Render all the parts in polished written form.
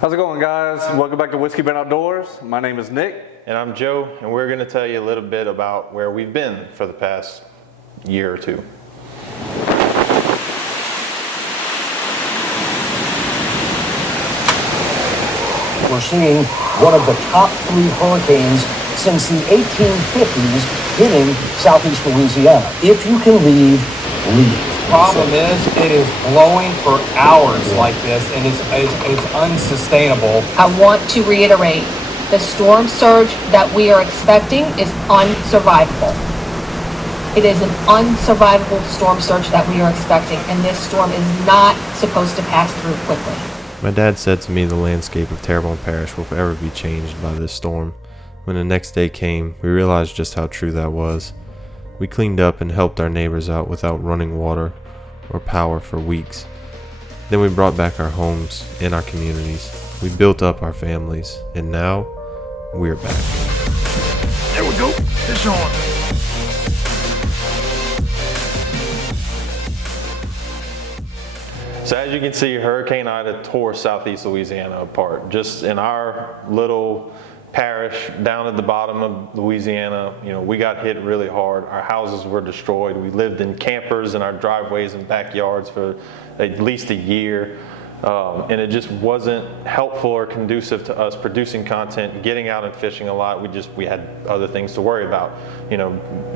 How's it going, guys? Welcome back to Whiskey Bent Outdoors. My name is Nick. And I'm Joe, and we're going to tell you a little bit about where we've been for the past year or two. We're seeing one of the top 3 hurricanes since the 1850s hitting southeast Louisiana. If you can leave, leave. Problem is, it is blowing for hours like this, and it's unsustainable. I want to reiterate, the storm surge that we are expecting is unsurvivable. It is an unsurvivable storm surge that we are expecting, and this storm is not supposed to pass through quickly. My dad said to me the landscape of Terrebonne Parish will forever be changed by this storm. When the next day came, we realized just how true that was. We cleaned up and helped our neighbors out without running water or power for weeks. Then we brought back our homes and our communities. We built up our families, and now we're back. There we go. Fish on. So as you can see, Hurricane Ida tore southeast Louisiana apart. Just in our little parish down at the bottom of Louisiana, we got hit really hard. Our houses were destroyed. We lived in campers in our driveways and backyards for at least a year. And it just wasn't helpful or conducive to us producing content, getting out and fishing a lot. We had other things to worry about.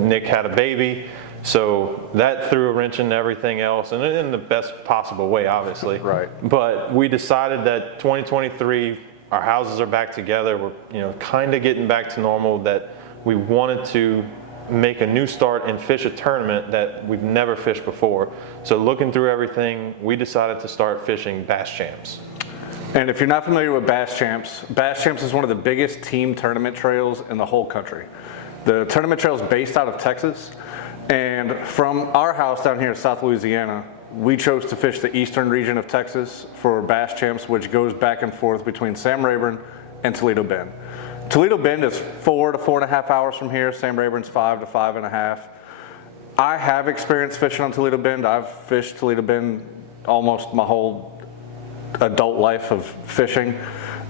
Nick had a baby, so that threw a wrench into everything else, and in the best possible way, obviously. Right. But we decided that 2023, our houses are back together. We're kind of getting back to normal. That we wanted to make a new start and fish a tournament that we've never fished before. So looking through everything, we decided to start fishing Bass Champs. And if you're not familiar with Bass Champs is one of the biggest team tournament trails in the whole country. The tournament trail is based out of Texas, and from our house down here in South Louisiana, we chose to fish the eastern region of Texas for Bass Champs, which goes back and forth between Sam Rayburn and Toledo Bend. Toledo Bend is 4 to 4.5 hours from here. Sam Rayburn's 5 to 5.5. I have experience fishing on Toledo Bend. I've fished Toledo Bend almost my whole adult life of fishing,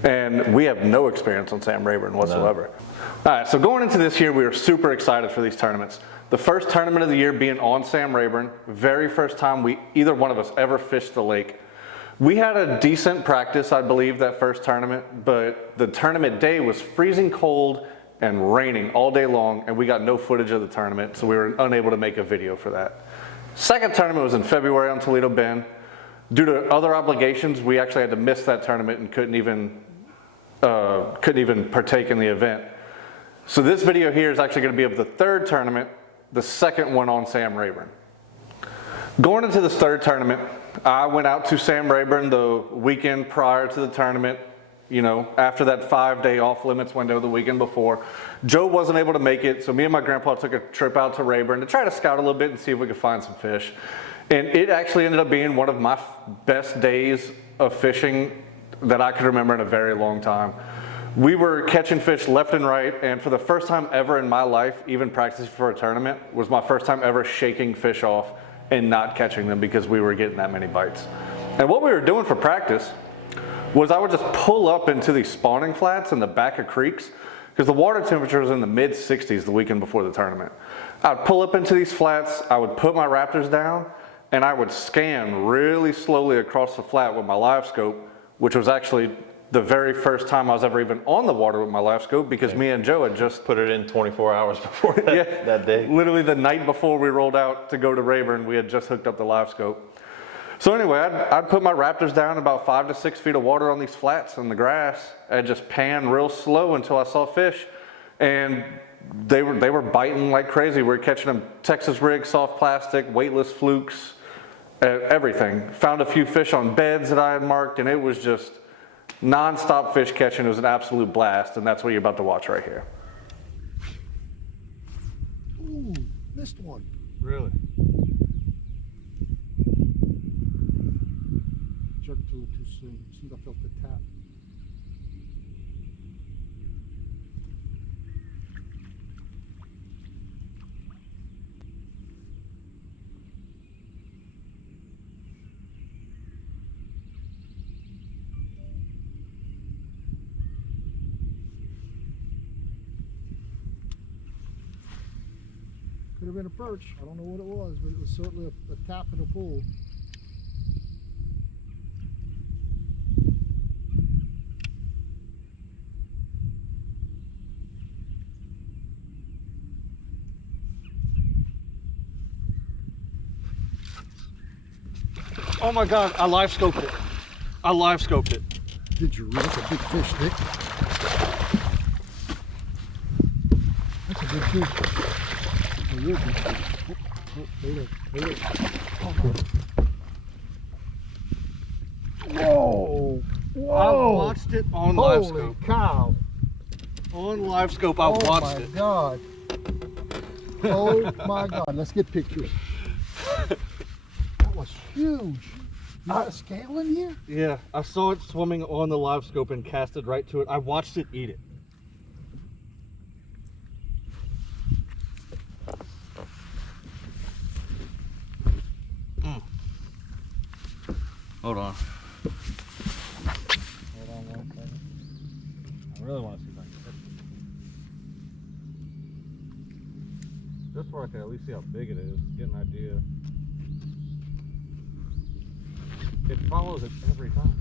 and we have no experience on Sam Rayburn whatsoever. No. All right, so going into this year, we were super excited for these tournaments. The first tournament of the year being on Sam Rayburn, very first time either one of us ever fished the lake. We had a decent practice, I believe, that first tournament, but the tournament day was freezing cold and raining all day long, and we got no footage of the tournament, so we were unable to make a video for that. Second tournament was in February on Toledo Bend. Due to other obligations, we actually had to miss that tournament and couldn't even partake in the event. So this video here is actually going to be of the third tournament, the second one on Sam Rayburn. Going into this third tournament, I went out to Sam Rayburn the weekend prior to the tournament, after that 5-day off limits window the weekend before. Joe wasn't able to make it, so me and my grandpa took a trip out to Rayburn to try to scout a little bit and see if we could find some fish. And it actually ended up being one of my best days of fishing that I could remember in a very long time. We were catching fish left and right, and for the first time ever in my life, even practicing for a tournament, was my first time ever shaking fish off and not catching them because we were getting that many bites. And what we were doing for practice was I would just pull up into these spawning flats in the back of creeks, because the water temperature was in the mid-60s the weekend before the tournament. I would pull up into these flats, I would put my Raptors down, and I would scan really slowly across the flat with my live scope, which was actually the very first time I was ever even on the water with my live scope, because me and Joe had just put it in 24 hours before that day. Literally the night before we rolled out to go to Rayburn, we had just hooked up the live scope. So anyway, I'd put my Raptors down about 5 to 6 feet of water on these flats in the grass. I'd just pan real slow until I saw fish, and they were biting like crazy. We were catching them Texas rig, soft plastic, weightless flukes, everything. Found a few fish on beds that I had marked, and it was just non-stop fish catching. It was an absolute blast, and that's what you're about to watch right here. Ooh, missed one. Really? Jerked to it too soon. As soon as I felt the tap. have been a perch. I don't know what it was, but it was certainly a tap in a pool. Oh my God, I live scoped it. I live scoped it. Did you? That's a big fish, Nick. That's a big fish. Oh, you're a big fish. Oh, wait up. Whoa! Whoa! I watched it on live Holy scope. cow! On live scope, I watched it. God. Oh my God! Let's get pictures. That was huge. You got a scale in here? Yeah, I saw it swimming on the live scope and casted right to it. I watched it eat it. Hold on. Hold on 1 second. I really want to see if I can catch it. Just where I can at least see how big it is, get an idea. It follows it every time.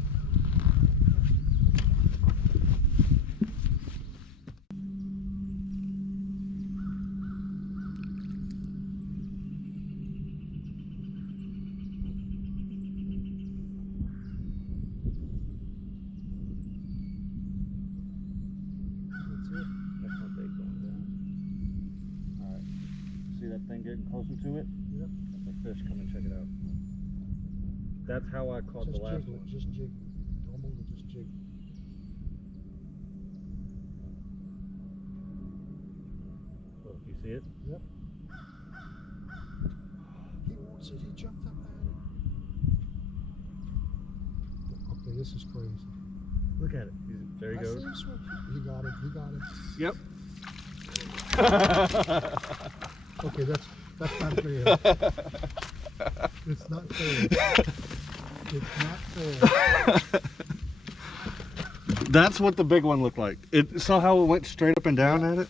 That's it. That's my bait going down. Alright. See that thing getting closer to it? Yep. That's a fish. Come and check it out. That's how I caught the last one. Just jig. Don't move it, just jig. Look, you see it? Yep. He wants it. He jumped up at it. Okay, this is crazy. Look at it. There he I goes. see him swim. He got it. He got it. Yep. Okay, that's not fair. It's not fair. It's not fair. That's what the big one looked like. It saw how it went straight up and down at it.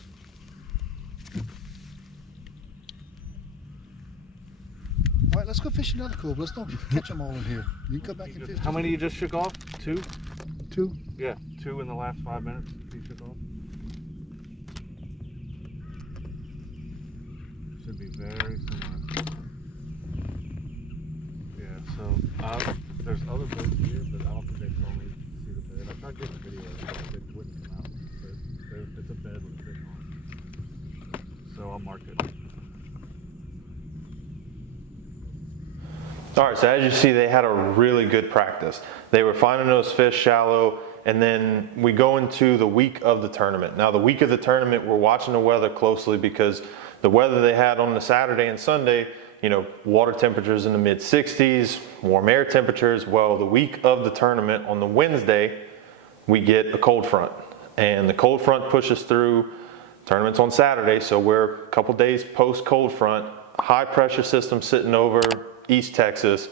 All right, let's go fish another cove. Let's not catch them all in here. You can come back and fish. How many you just shook off? 2? 2? Yeah, 2 in the last 5 minutes. You shook off. Should be very similar. Yeah, so there's other boats here, but I don't think they told me to see the bed. I tried getting a video of it, but it wouldn't come out. So it's a bed with a fish on it. So I'll mark it. All right, so as you see, they had a really good practice. They were finding those fish shallow, and then we go into the week of the tournament. Now, the week of the tournament, we're watching the weather closely because the weather they had on the Saturday and Sunday, you know, water temperatures in the mid 60s, warm air temperatures. Well, the week of the tournament on the Wednesday, we get a cold front, and the cold front pushes through. Tournament's on Saturday, so we're a couple days post cold front, high pressure system sitting over East Texas,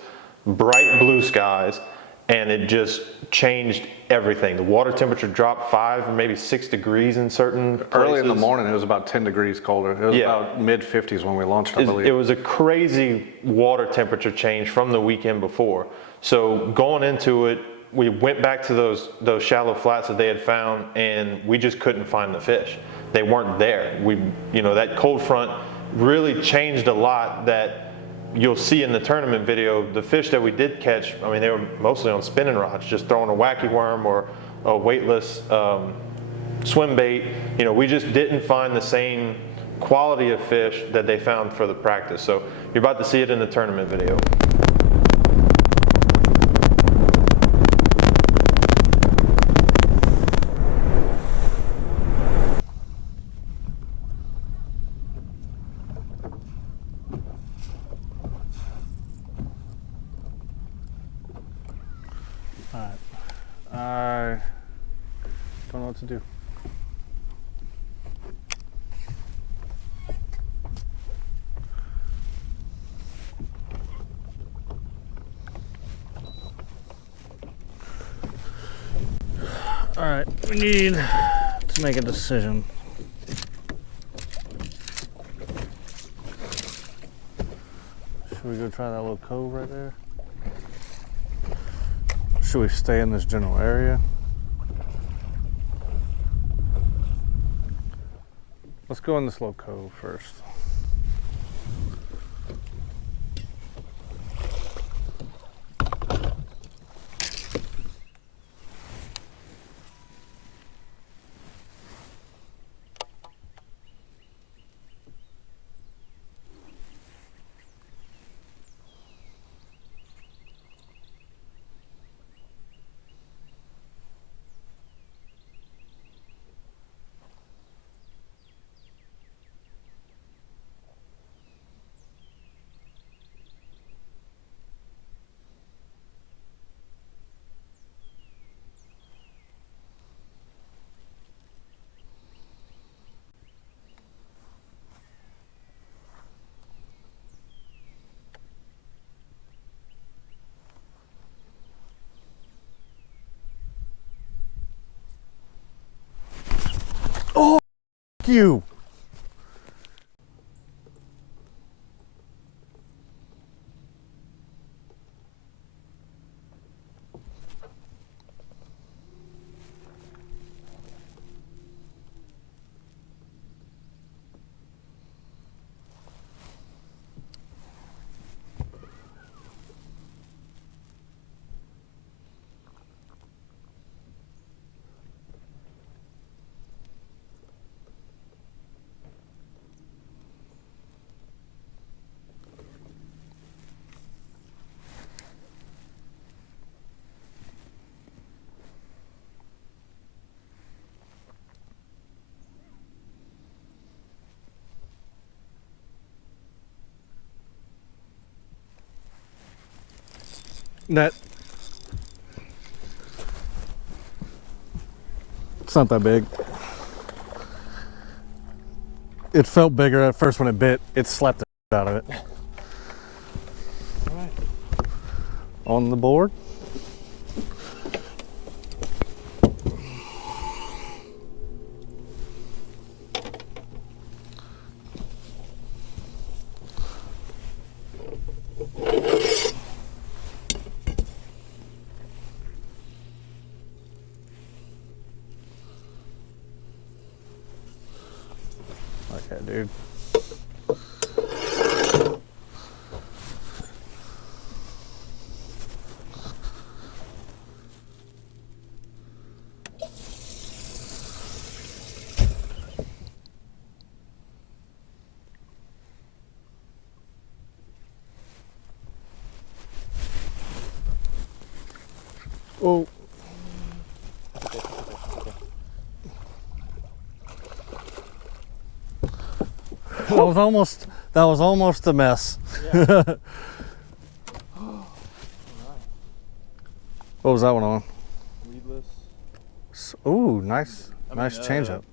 bright blue skies, and it just changed everything. The water temperature dropped 5 or maybe 6 degrees in certain places. Early in the morning, it was about 10 degrees colder. It was about mid-50s when we launched, I believe. It was a crazy water temperature change from the weekend before. So going into it, we went back to those shallow flats that they had found, and we just couldn't find the fish. They weren't there. That cold front really changed a lot. That you'll see in the tournament video, the fish that we did catch, I mean, they were mostly on spinning rods, just throwing a wacky worm or a weightless swim bait. We just didn't find the same quality of fish that they found for the practice. So you're about to see it in the tournament video. I don't know what to do. All right, we need to make a decision. we go try that little cove right there? Should we stay in this general area? Let's go in this little cove first. You. Net. It's not that big. It felt bigger at first when it bit. It slapped the out of it. All right. On the board. Okay, dude. Oh. That was almost a mess. Yeah. What was that one on? Weedless. Ooh, nice, nice change up.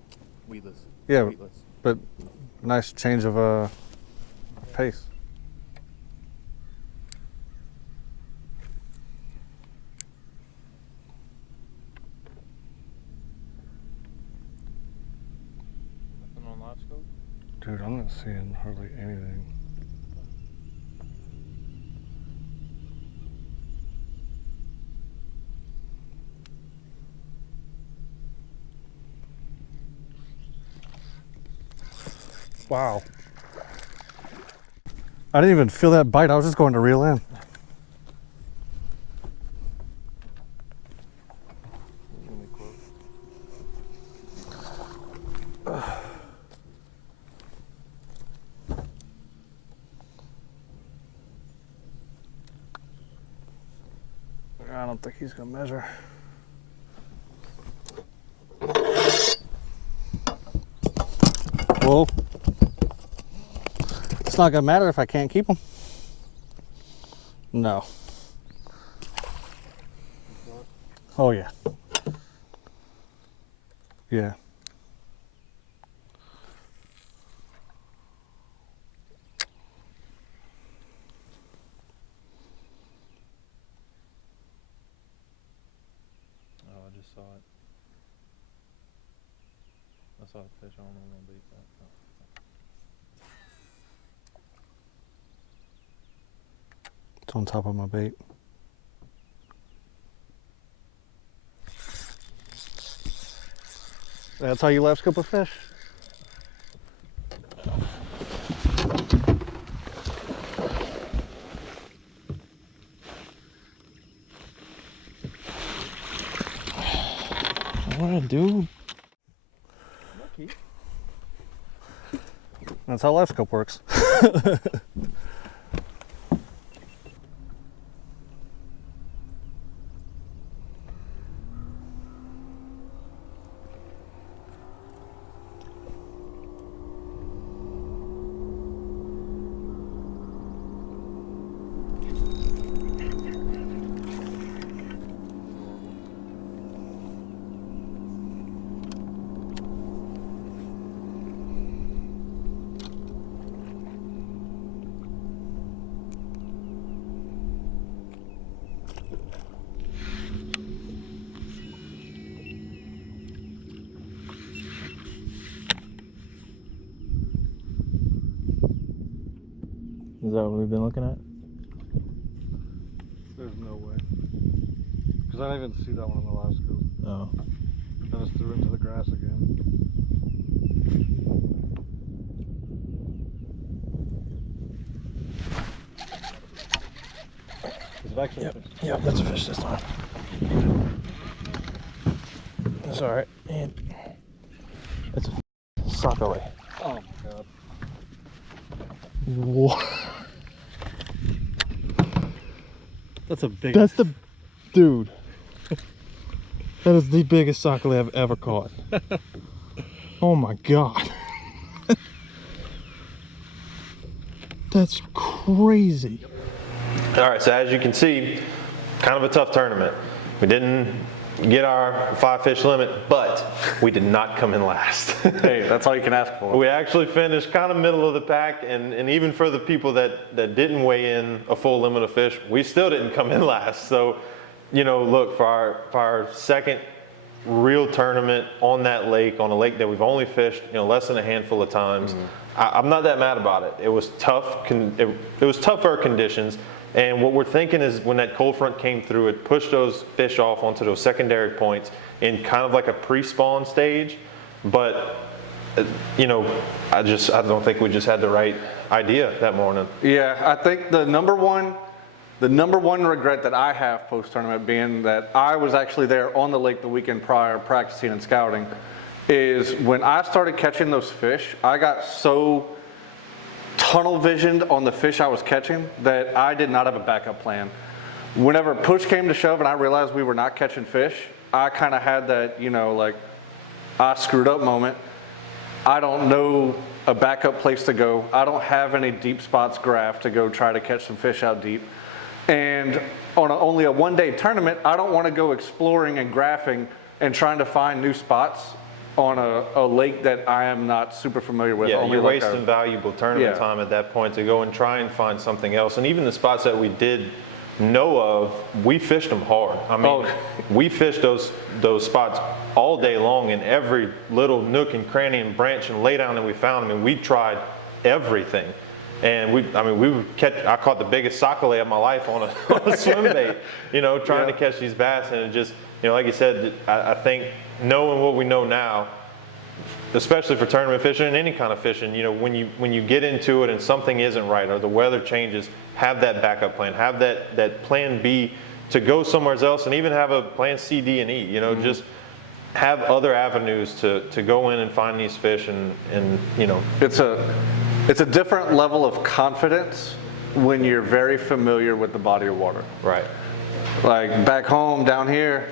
Weedless. Yeah, Weedless. but nice change of pace. Nothing on live scope? Dude, I'm not seeing hardly anything. Wow. I didn't even feel that bite. I was just going to reel in. I don't think he's gonna measure. Well, it's not gonna matter if I can't keep him. No. Oh yeah. Yeah. Oh, I just saw it. I saw the fish. I don't know what to beat that. It's on top of my bait. That's how you lap scope a fish? What, dude? That's how life scope works. Is that what we've been looking at? There's no way. Because I didn't even see that one on the last scope. Oh. I just threw into the grass again. Is it actually? Yep, that's a fish this time. That's all right. And it's a suckily. Oh my god. What? That's a big. That's the dude. That is the biggest suckily I've ever caught. Oh my god. That's crazy. All right, so as you can see, kind of a tough tournament. We didn't get our 5 fish limit, but we did not come in last. Hey, that's all you can ask for. We actually finished kind of middle of the pack, and even for the people that didn't weigh in a full limit of fish, we still didn't come in last. So, you know, look, for our second real tournament on that lake, on a lake that we've only fished, you know, less than a handful of times, I'm not that mad about it. It was tough. It was tougher conditions. And what we're thinking is when that cold front came through, it pushed those fish off onto those secondary points in kind of like a pre-spawn stage. But, you know, I don't think we just had the right idea that morning. Yeah, I think the number one regret that I have post-tournament, being that I was actually there on the lake the weekend prior practicing and scouting, is when I started catching those fish, I got so tunnel visioned on the fish I was catching that I did not have a backup plan. Whenever push came to shove and I realized we were not catching fish, I kind of had that, you know, like, I screwed up moment. I don't know a backup place to go. I don't have any deep spots graphed to go try to catch some fish out deep. And on only a one-day tournament, I don't want to go exploring and graphing and trying to find new spots on a lake that I am not super familiar with. Yeah, you're wasting valuable tournament time at that point to go and try and find something else. And even the spots that we did know of, we fished them hard. I mean, we fished those spots all day long in every little nook and cranny and branch and laydown that we found. I mean, we tried everything. And I caught the biggest sockeye of my life on a swim bait, you know, trying to catch these bass. And it just, you know, like you said, I think knowing what we know now, especially for tournament fishing and any kind of fishing, you know, when you get into it and something isn't right or the weather changes, have that backup plan, have that plan B to go somewhere else, and even have a plan C, D, and E, you know, just have other avenues to go in and find these fish and you know. It's a different level of confidence when you're very familiar with the body of water. Right. Like back home, down here,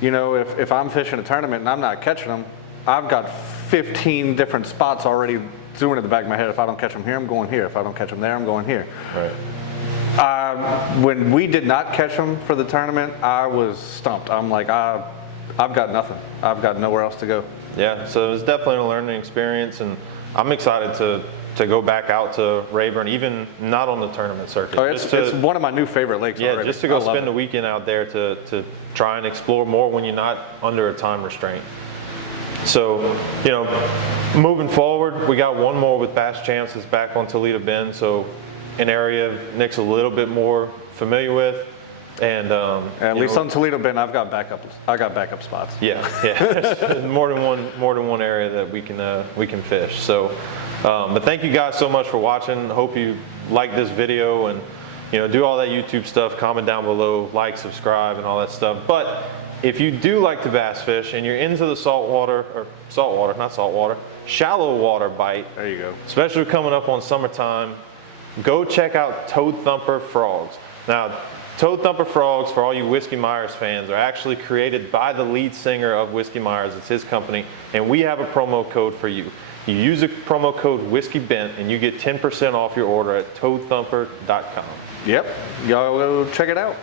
you know, if I'm fishing a tournament and I'm not catching them, I've got 15 different spots already doing in the back of my head. If I don't catch them here, I'm going here. If I don't catch them there, I'm going here. Right. When we did not catch them for the tournament, I was stumped. I'm like, I've got nothing. I've got nowhere else to go. Yeah, so it was definitely a learning experience, and I'm excited to go back out to Rayburn, even not on the tournament circuit. Oh, it's one of my new favorite lakes already. Just to go spend the weekend out there to try and explore more when you're not under a time restraint. So, you know, moving forward, we got one more with Bass Champs that's back on Toledo Bend, so an area Nick's a little bit more familiar with. And At least on Toledo Bend, I got backup spots. yeah, there's more than one area that we can fish. So, but thank you guys so much for watching. Hope you like this video, and do all that YouTube stuff. Comment down below, like, subscribe, and all that stuff. But if you do like to bass fish and you're into the shallow water bite, There you go. especially coming up on summertime, go check out Toad Thumper frogs. Now, Toad Thumper frogs, for all you Whiskey Myers fans, are actually created by the lead singer of Whiskey Myers. It's his company, and we have a promo code for you. You use the promo code WhiskeyBent, and you get 10% off your order at toadthumper.com. Yep, y'all go check it out.